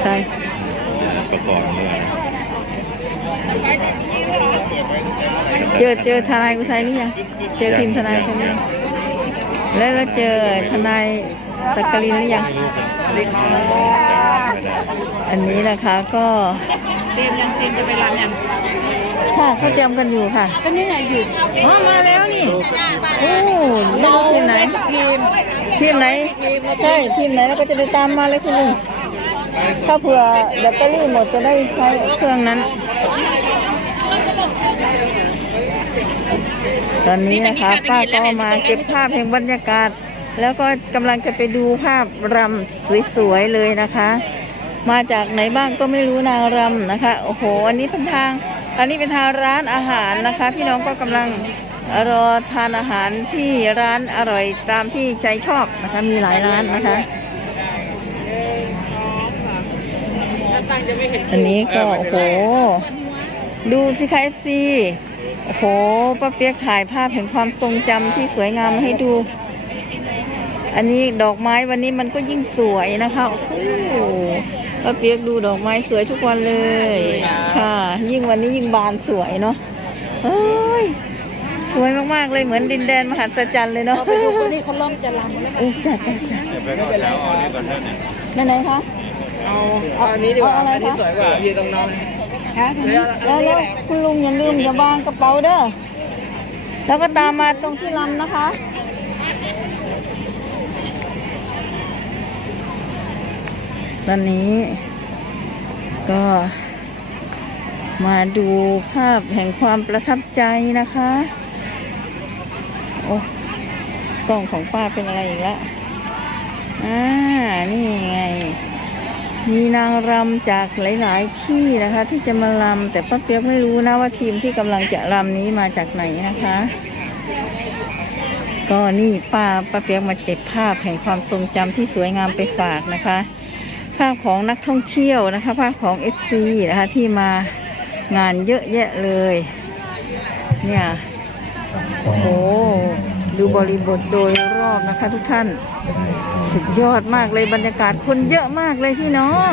ใครประกอบเลยเจอเจอทนายอุทัยหรือยังเจอทีมทนายคนนี้แล้วก็เจอทนายสักกลินหรือยังไม่รู้กันไม่ได้อันนี้นะคะก็เตรียมยังเตรียมจะไปรำยังค่ะเขาเตรียมกันอยู่ค่ะก็นี่ไงอยู่อ๋อมาแล้วนี่โอ้ไม่รู้ทีมไหนทีมทีมไหนใช่ทีมไหนแล้วก็จะได้ตามมาเลยคุณลุง ถ้าเผื่อแบตเตอรี่หมดจะได้ใช้เครื่องนั้น ตอนนี้นะคะป้าก็มาเก็บภาพแห่งบรรยากาศ แล้วก็กำลังจะไปดูภาพรำสวยๆเลยนะคะ มาจากไหนบ้างก็ไม่รู้นางรำนะคะ โอ้โห อันนี้เป็นทาง อันนี้เป็นทางร้านอาหารนะคะ พี่น้องก็กำลังรอทานอาหารที่ร้านอร่อยตามที่ใจชอบนะคะ มีหลายร้านนะคะ อันนี้ก็โอ้โห ดูสิคะเอฟซีโอ้โหป้าเปียกถ่ายภาพแห่งความทรงจำที่สวยงามมาให้ดู อันนี้ดอกไม้วันนี้มันก็ยิ่งสวยนะคะโอ้โหป้าเปียกดูดอกไม้สวยทุกวันเลย ค่ะ ยิ่งวันนี้ยิ่งบานสวยเนาะเอ้ยสวยมากๆเลยเหมือนดินแดนมหัศจรรย์เลยเนาะเราไปดูคนนี้เขาล่อมจะรำแล้วเออจ้ะจ้ะจ้ะเดี๋ยวไปก่อนแล้วเอานี่ก่อนเท่านี้ไหนไหนคะ เอาเอาอันนี้ดีกว่าเอาอะไรอันนี้คะสวยกว่ายืนตรงนั้นฮะแล้วแล้วคุณลุงอย่าลืมอย่าวางกระเป๋าเด้อ แล้วก็ตามมาตรงที่ลำนะคะ ตอนนี้ ก็มาดูภาพแห่งความประทับใจนะคะ โอ้กล้องของป้าเป็นอะไรอีกแล้วอ่า นี่ไง มีนางรำจากหลาย ๆ ที่นะคะ ที่จะมาลำแต่ป้าเปียกไม่รู้นะว่าทีมที่กำลังจะรำนี้มาจากไหนนะคะ ก็นี่ป้าป้าเปียกมาเก็บภาพแห่งความทรงจำที่สวยงามไปฝากนะคะ ภาพของนักท่องเที่ยวนะคะ ภาพของเอฟซีนะคะที่มางานเยอะแยะเลย เนี่ยโอ้ดูบริบทโดยรอบนะคะทุกท่าน สุดยอดมากเลยบรรยากาศคนเยอะมากเลยพี่น้อง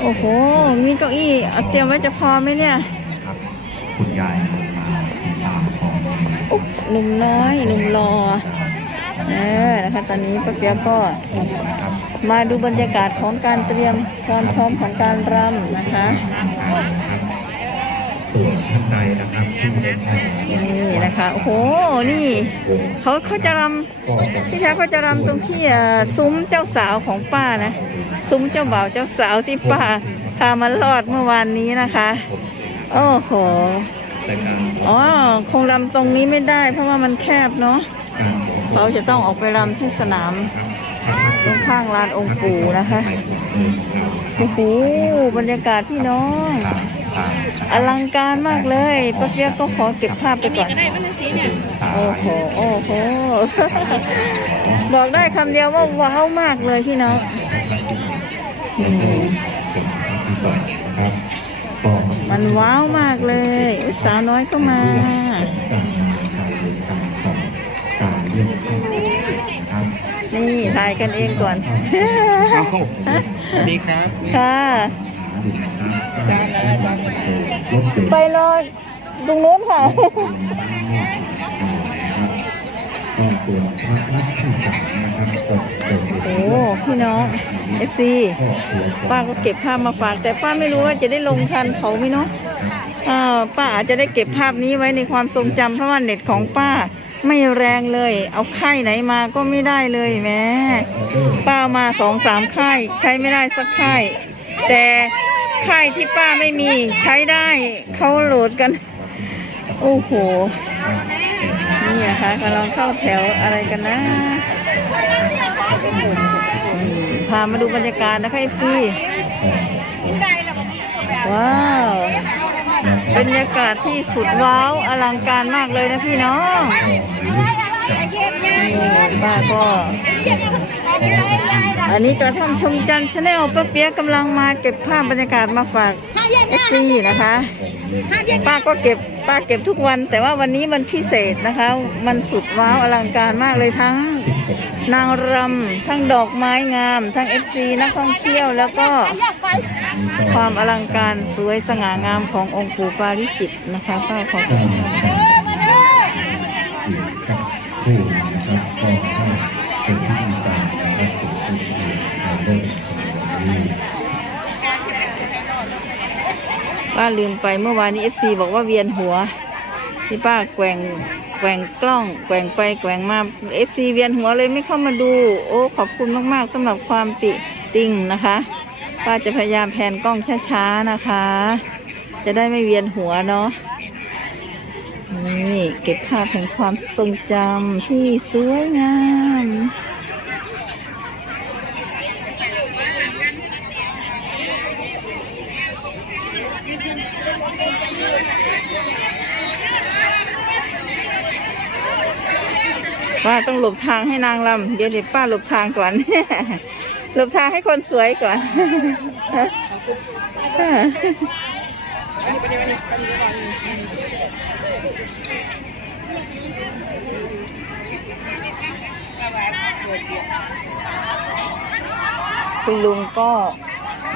โอ้โห มีเก้าอี้เอาเตรียมไว้จะพอไหมเนี่ย คุณยายมาตามของอุ๊ยหนุ่มน้อยหนุ่มรอเออนะคะตอนนี้ป้าเปียกก็ครับมาดูบรรยากาศของการเตรียมความพร้อมของการรำนะคะ ส่วนท่านใดนะครับที่ได้เข้ามานี่นะคะโอ้โหนี่เขาเขาจะรำก็จะพี่ชายเขาจะรำตรงที่เอ่อซุ้มเจ้าสาวของป้านะซุ้มเจ้าบ่าวเจ้าสาวที่ป้าพามาลอดเมื่อวานนี้นะคะ โอ้โหในการอ๋อคงรำตรงนี้ไม่ได้ เพราะว่ามันแคบเนาะการบอกเขาจะต้องออกไปรำที่สนามตรงข้างลานองค์ปู่นะคะโอ้โหบรรยากาศพี่น้อง อลังการมากเลยป้าเปียกก็ขอเก็บภาพไปก่อนก็ได้มันสีเนี่ยโอ้โห โอ้โห บอกได้คำเดียวว่าว้าวมากเลยพี่น้องอืมที่สองนะครับก็มันว้าวมากเลยอุ๊ยสาวน้อยก็มาการการสอนการเรียนครับนี่ถ่ายกันเองก่อนสวัสดีครับ ค่ะจานอะ ไรจานอะไรไปรอตรงนู้นค่ะก็ส่วนพระนักศึกษานะครับก็เปิดโอ้พี่น้อง FC ป้าก็เก็บภาพมาฝาก แต่ป้าไม่รู้ว่าจะได้ลงทันเขาไหมเนาะอ่าป้าอาจจะได้เก็บภาพนี้ไว้ในความทรงจำเพราะว่าเน็ตของป้าไม่แรงเลย เอาค่ายไหนมาก็ไม่ได้เลยแม่ป้าเอามาสองสามค่าย ใช้ไม่ได้สักค่าย แต่ค่ายที่ป้าไม่มีใช้ได้เขาโหลดกัน โอ้โห นี่นะคะกำลังเข้าแถวอะไรกันนะนี่พามาดูบรรยากาศนะคะเอฟซีว้าวบรรยากาศที่สุดว้าวอลังการมากเลยนะพี่น้องนี่ป้าก็ อันนี้กระท่อมชมจันทร์ชาแนลป้าเปียกกำลังมาเก็บภาพบรรยากาศมาฝากเอฟซีนะคะ ป้าก็เก็บไปป้าเก็บทุกวัน แต่ว่าวันนี้มันพิเศษนะคะ มันสุดว้าวอลังการมากเลยทั้งสิบหกนางรำทั้งดอกไม้งาม ทั้งเอฟซีนักท่องเที่ยวแล้วก็ความอลังการสวยสง่างามขององค์ปู่ปาริจิตนะคะ ป้าขอบก็คุณ ป้าลืมไปเมื่อวานนี้เอฟซีบอกว่าเวียนหัวที่ป้าแกว่งแกว่งกล้อง แกว่งไปแกว่งมาเอฟซีเวียนหัวเลยไม่เข้ามาดู โอ้ขอบคุณมากๆสำหรับความติติงนะคะ ป้าจะพยายามแพนกล้องช้าๆนะคะ จะได้ไม่เวียนหัวเนาะนี่เก็บภาพแห่งความทรงจำที่สวยงาม ป้าต้องหลบทางให้นางลำเดี๋ยวเดี๋ยวป้าหลบทางก่อน หลบทางให้คนสวยก่อนคุณลุงก็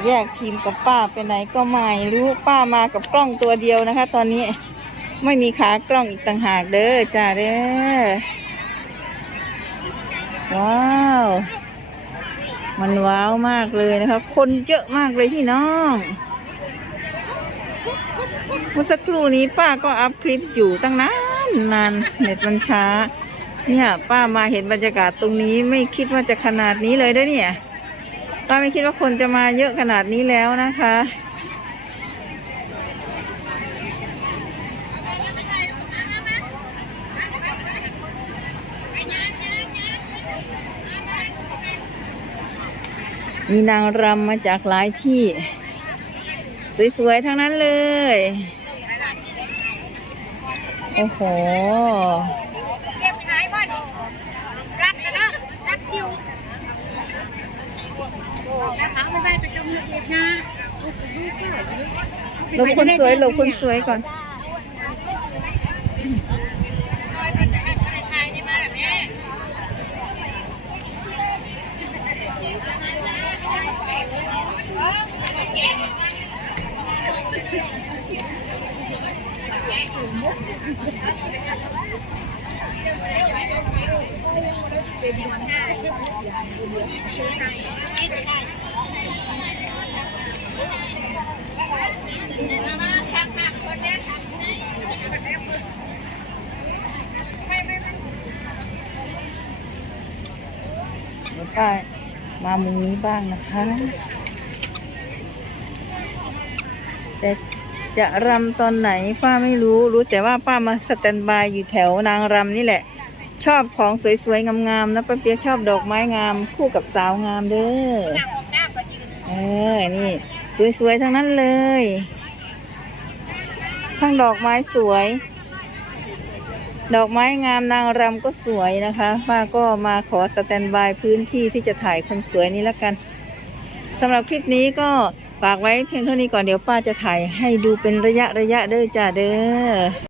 แยกทีมกับป้าไปไหนก็ไม่รู้ป้ามากับกล้องตัวเดียวนะคะ ตอนนี้ไม่มีขากล้องอีกต่างหากเด้อจ้าเด้อ ว้าว มันว้าวมากเลยนะคะคนเยอะมากเลยพี่น้องเมื่อสักครู่นี้ป้าก็อัพคลิปอยู่ตั้งนานนานเน็ตมันช้า เนี่ยป้ามาเห็นบรรยากาศตรงนี้ไม่คิดว่าจะขนาดนี้เลยเด้เนี่ยป้าไม่คิดว่าคนจะมาเยอะขนาดนี้แล้วนะคะ มีนางรำมาจากหลายที่ สวยๆ ทั้งนั้นเลย โอ้โหเก็บหายบ่อนรักนะเนาะรักคิวนะคะไม่ได้ไปจมเลือดนะหลบคนสวยหลบคนสวยก่อน เดี๋ยวป้ามามุมนี้บ้างนะคะ แต่ จะรำตอนไหนป้าไม่รู้รู้แต่ว่าป้ามาสแตนบายอยู่แถวนางรำนี่แหละ ชอบของสวยๆ งามๆนะป้าเปียชอบดอกไม้งามคู่กับสาวงามเด้อเออนี่ สวยๆ ทั้งนั้นเลย ทั้งดอกไม้สวย ดอกไม้งามนางรำก็สวยนะคะป้าก็มาขอสแตนบายพื้นที่ที่จะถ่ายคนสวยนี้แล้วกันสำหรับคลิปนี้ก็ ฝากไว้เพียงเท่านี้ก่อนเดี๋ยวป้าจะถ่ายให้ดูเป็นระยะระยะเด้อจ้าเด้อ